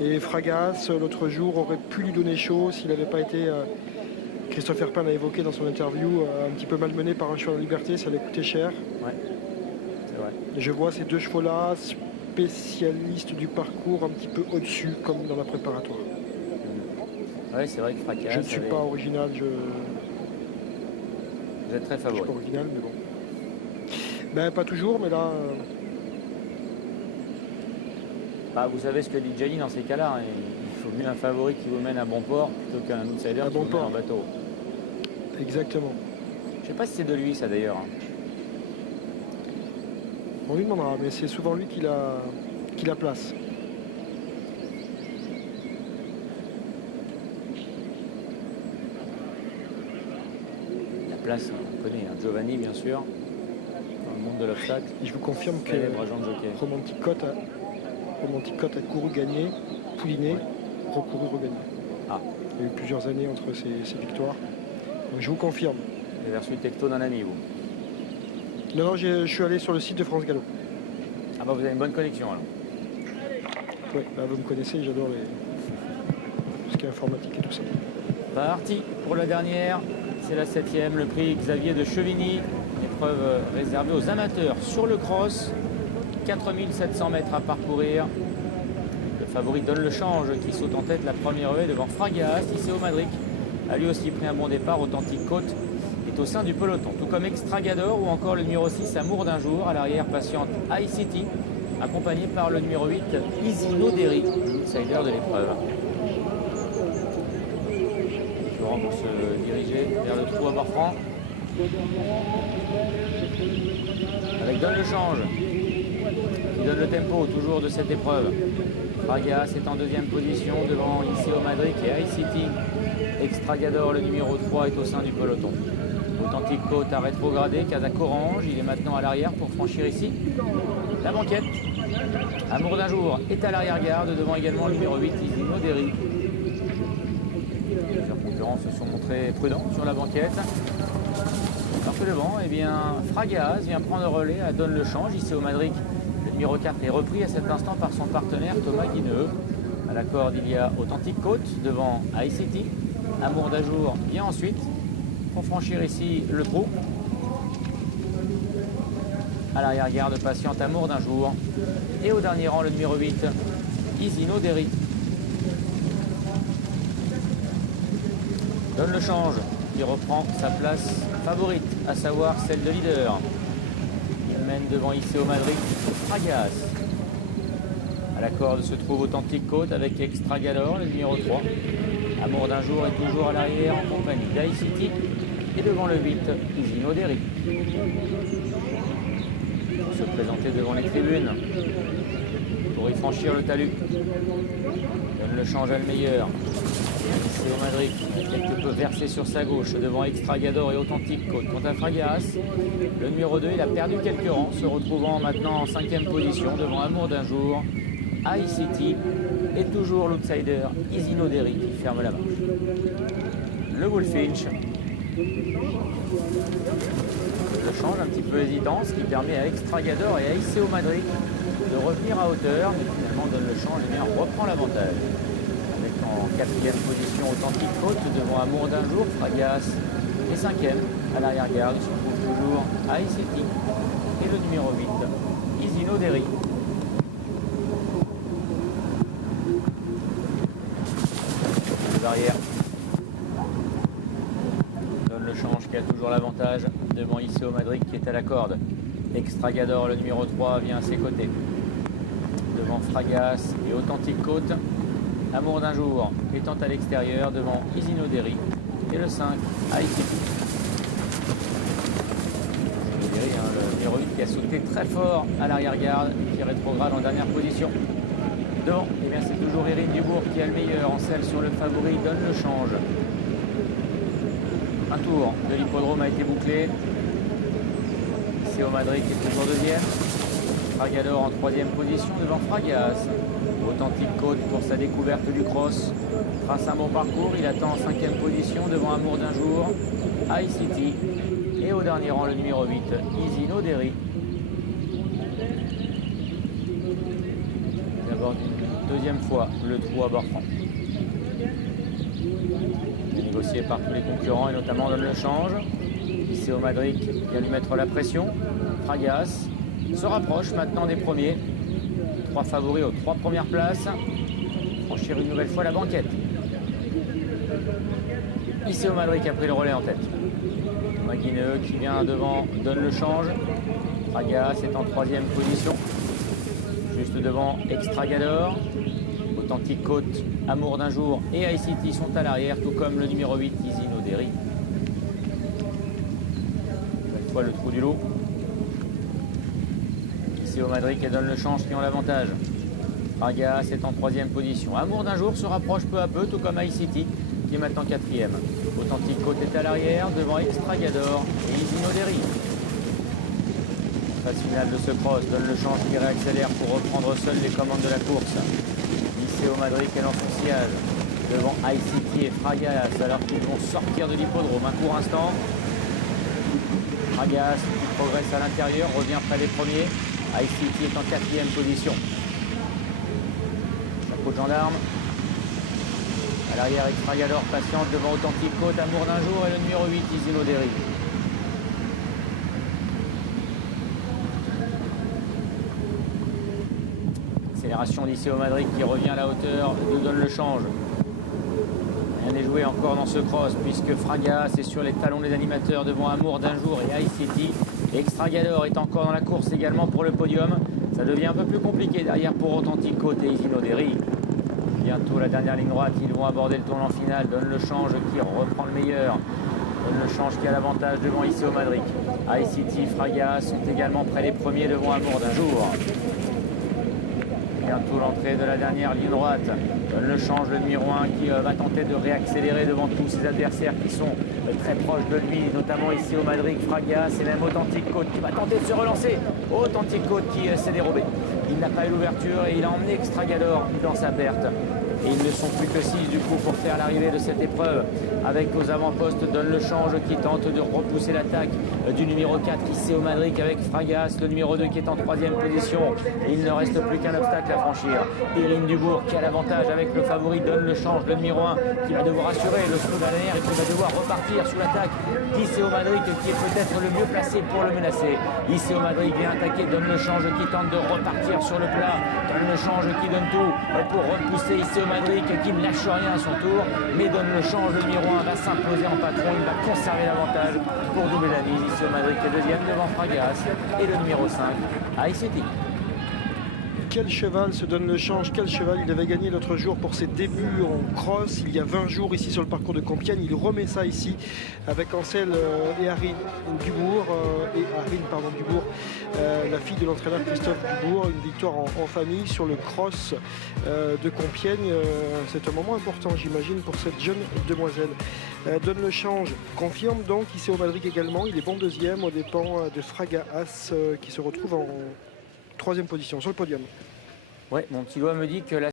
Et Fragas, l'autre jour, aurait pu lui donner chaud s'il n'avait pas été, Christophe Herpin l'a évoqué dans son interview, un petit peu malmené par un cheval de liberté, ça allait coûter cher. Ouais, c'est vrai. Et je vois ces deux chevaux-là, spécialistes du parcours, un petit peu au-dessus, comme dans la préparatoire. Oui, c'est vrai que Fracas. Je ne suis pas original, Vous êtes très favori. Je suis pas original, mais bon. Ben, pas toujours, mais là... Bah, vous savez ce que dit Gianni dans ces cas-là. Hein. Il faut mieux un favori qui vous mène à bon port plutôt qu'un outsider qui vous mène en bateau. Exactement. Je ne sais pas si c'est de lui, ça, d'ailleurs. On lui demandera, mais c'est souvent lui qui la place. La place, on connaît. Hein. Giovanni, bien sûr, dans le monde de l'obstacle. Je vous confirme que Romantic Cote a couru, gagné, pouliné, recouru, regagné. Ah. Il y a eu plusieurs années entre ces victoires. Donc je vous confirme. Vous avez reçu le texto d'un ami, vous? Non, je suis allé sur le site de France Gallo. Ah bah vous avez une bonne connexion alors. Oui, bah vous me connaissez, j'adore tout ce qui est informatique et tout ça. Parti pour la dernière, c'est la 7e, le prix Xavier de Chevigny. Épreuve réservée aux amateurs sur le cross. 4700 mètres à parcourir. Le favori donne le change qui saute en tête la première haie devant Fragas. Iseo Madric a lui aussi pris un bon départ. Authentique Côte est au sein du peloton. Tout comme Extragador ou encore le numéro 6 Amour d'un jour. À l'arrière, patiente High City, accompagné par le numéro 8 Isino Derry, l'outsider de l'épreuve. Laurent pour se diriger vers le trou à bord franc. Avec Donne le change. Il donne le tempo toujours de cette épreuve. Fragas est en deuxième position devant Iseo Madric et High City. Extragador, le numéro 3, est au sein du peloton. Authentique Côte a rétrogradé, Casac Orange. Il est maintenant à l'arrière pour franchir ici la banquette. Amour d'un jour est à l'arrière-garde devant également le numéro 8, Isino Derry. Plusieurs concurrents se sont montrés prudents sur la banquette. Alors que devant, eh bien, Fragas vient prendre le relais à Donne le change. Iseo Madric, le numéro 4, est repris à cet instant par son partenaire Thomas Guineux. À la corde, il y a Authentique Côte devant High City. Amour d'un jour vient ensuite pour franchir ici le trou. À l'arrière-garde, patiente Amour d'un jour. Et au dernier rang, le numéro 8, Isino Derry. Donne le change qui reprend sa place favorite, à savoir celle de leader. Il mène devant Iseo Madric, Fragas. À la corde se trouve Authentique Côte avec Extragador, le numéro 3. Amour d'un jour est toujours à l'arrière en compagnie d'High City. Et devant le 8, Isino Derry. Pour se présenter devant les tribunes, pour y franchir le talus. Donne le change à le meilleur. Iseo Madric, quelque peu versé sur sa gauche, devant Extragador et Authentique Côte. Quant à Fragas, le numéro 2, il a perdu quelques rangs, se retrouvant maintenant en 5e position devant Amour d'un jour. High City et toujours l'outsider Isino Derry qui ferme la marche. Le Bullfinch. Le change un petit peu hésitant, ce qui permet à Extragador et à Iseo Madric de revenir à hauteur, mais finalement Donne le change et bien reprend l'avantage. Avec en 4e position Authentique Côte devant Amour d'un jour, Fragas et 5e à l'arrière-garde, il se trouve toujours High City et le numéro 8, Isino Derry. Arrière. Donne le change qui a toujours l'avantage devant Iseo Madric qui est à la corde. Extragador, le numéro 3, vient à ses côtés. Devant Fragas et Authentique Côte. Amour d'un jour étant à l'extérieur devant Isino Derry. Et le 5, High City. Isino Derry, le numéro 8 qui a sauté très fort à l'arrière-garde, qui rétrograde en dernière position. Devant, eh bien c'est toujours Éric Dubourg qui a le meilleur en selle sur le favori, Donne le change. Un tour de l'hippodrome a été bouclé. Iseo Madric est toujours deuxième. Extragador en 3e position devant Fragas. Authentique Côte pour sa découverte du cross. Trace un bon parcours, il attend en 5e position devant Amour d'un jour. High City. Et au dernier rang le numéro 8, Isino Derry. D'abord deuxième fois le trou à bord franc. Négocié par tous les concurrents et notamment Donne le Change. Iseo Madric vient lui mettre la pression. Fragas se rapproche maintenant des premiers. 3 favoris aux 3 premières places. Franchir une nouvelle fois la banquette. Iseo Madric a pris le relais en tête. Maguineux qui vient devant Donne le Change. Fragas est en 3e position. Juste devant Extragador. Authentique Côte, Amour d'un jour et ICT sont à l'arrière, tout comme le numéro 8, Isino Derry. Cette fois le trou du lot. Iseo Madric et Donne le Change qui ont l'avantage. Fragas est en 3e position. Amour d'un jour se rapproche peu à peu, tout comme ICT qui est maintenant 4e. Authentique Côte est à l'arrière, devant Extragador et Isino Derry. Phase finale de ce cross, Donne le Change qui réaccélère pour reprendre seul les commandes de la course. Iseo Madric est dans son sillage devant ICT et Fragas alors qu'ils vont sortir de l'hippodrome. Un court instant. Fragas qui progresse à l'intérieur, revient près des premiers. ICT est en 4e position. Chapeau de gendarme. À l'arrière, Extragador patiente devant Authentique Côte, Amour d'un jour et le numéro 8, Isino Derry. Accélération d'Iseo Madric qui revient à la hauteur de Donne le Change. Rien n'est joué encore dans ce cross puisque Fragas est sur les talons des animateurs devant Amour d'un jour et ICT. Extragador est encore dans la course également pour le podium. Ça devient un peu plus compliqué derrière pour Authentique Côte et Isino Derry. Bientôt la dernière ligne droite, ils vont aborder le tournant final. Donne le Change qui reprend le meilleur. Donne le Change qui a l'avantage devant Iseo Madric. ICT, Fragas sont également près des premiers devant Amour d'un jour. Bientôt l'entrée de la dernière ligne droite. Donne le Change, le numéro 1 qui va tenter de réaccélérer devant tous ses adversaires qui sont très proches de lui, notamment ici au Madric, Fragas et même Authentique Côte qui va tenter de se relancer. Authentique Côte qui s'est dérobé. Il n'a pas eu l'ouverture et il a emmené Extragador dans sa perte. Et ils ne sont plus que 6 du coup pour faire l'arrivée de cette épreuve. Avec aux avant-postes Donne le Change qui tente de repousser l'attaque du numéro 4 Iseo Madric avec Fragas, le numéro 2 qui est en 3e position. Et il ne reste plus qu'un obstacle à franchir. Irine Dubourg qui a l'avantage avec le favori Donne le Change, le numéro 1 qui va devoir assurer le saut à l'air et qui va devoir repartir sous l'attaque d'Iseo Madric qui est peut-être le mieux placé pour le menacer. Iseo Madric vient attaquer Donne le Change qui tente de repartir sur le plat. Donne le Change qui donne tout pour repousser Iseo Madric qui ne lâche rien à son tour, mais Donne le Change, le numéro 1 va s'imposer en patron, il va conserver l'avantage pour doubler la mise. Iseo Madric est deuxième devant Fragas et le numéro 5 ICT. Quel cheval se Donne le Change, quel cheval il avait gagné l'autre jour pour ses débuts en cross il y a 20 jours ici sur le parcours de Compiègne. Il remet ça ici avec Ansel et Arine Dubourg, la fille de l'entraîneur Christophe Dubourg. Une victoire en famille sur le cross de Compiègne. C'est un moment important j'imagine pour cette jeune demoiselle. Donne le Change confirme donc Iseo Madric également. Il est bon deuxième aux dépens de Fragas qui se retrouve en 3e position sur le podium. Ouais, mon petit doigt me dit que la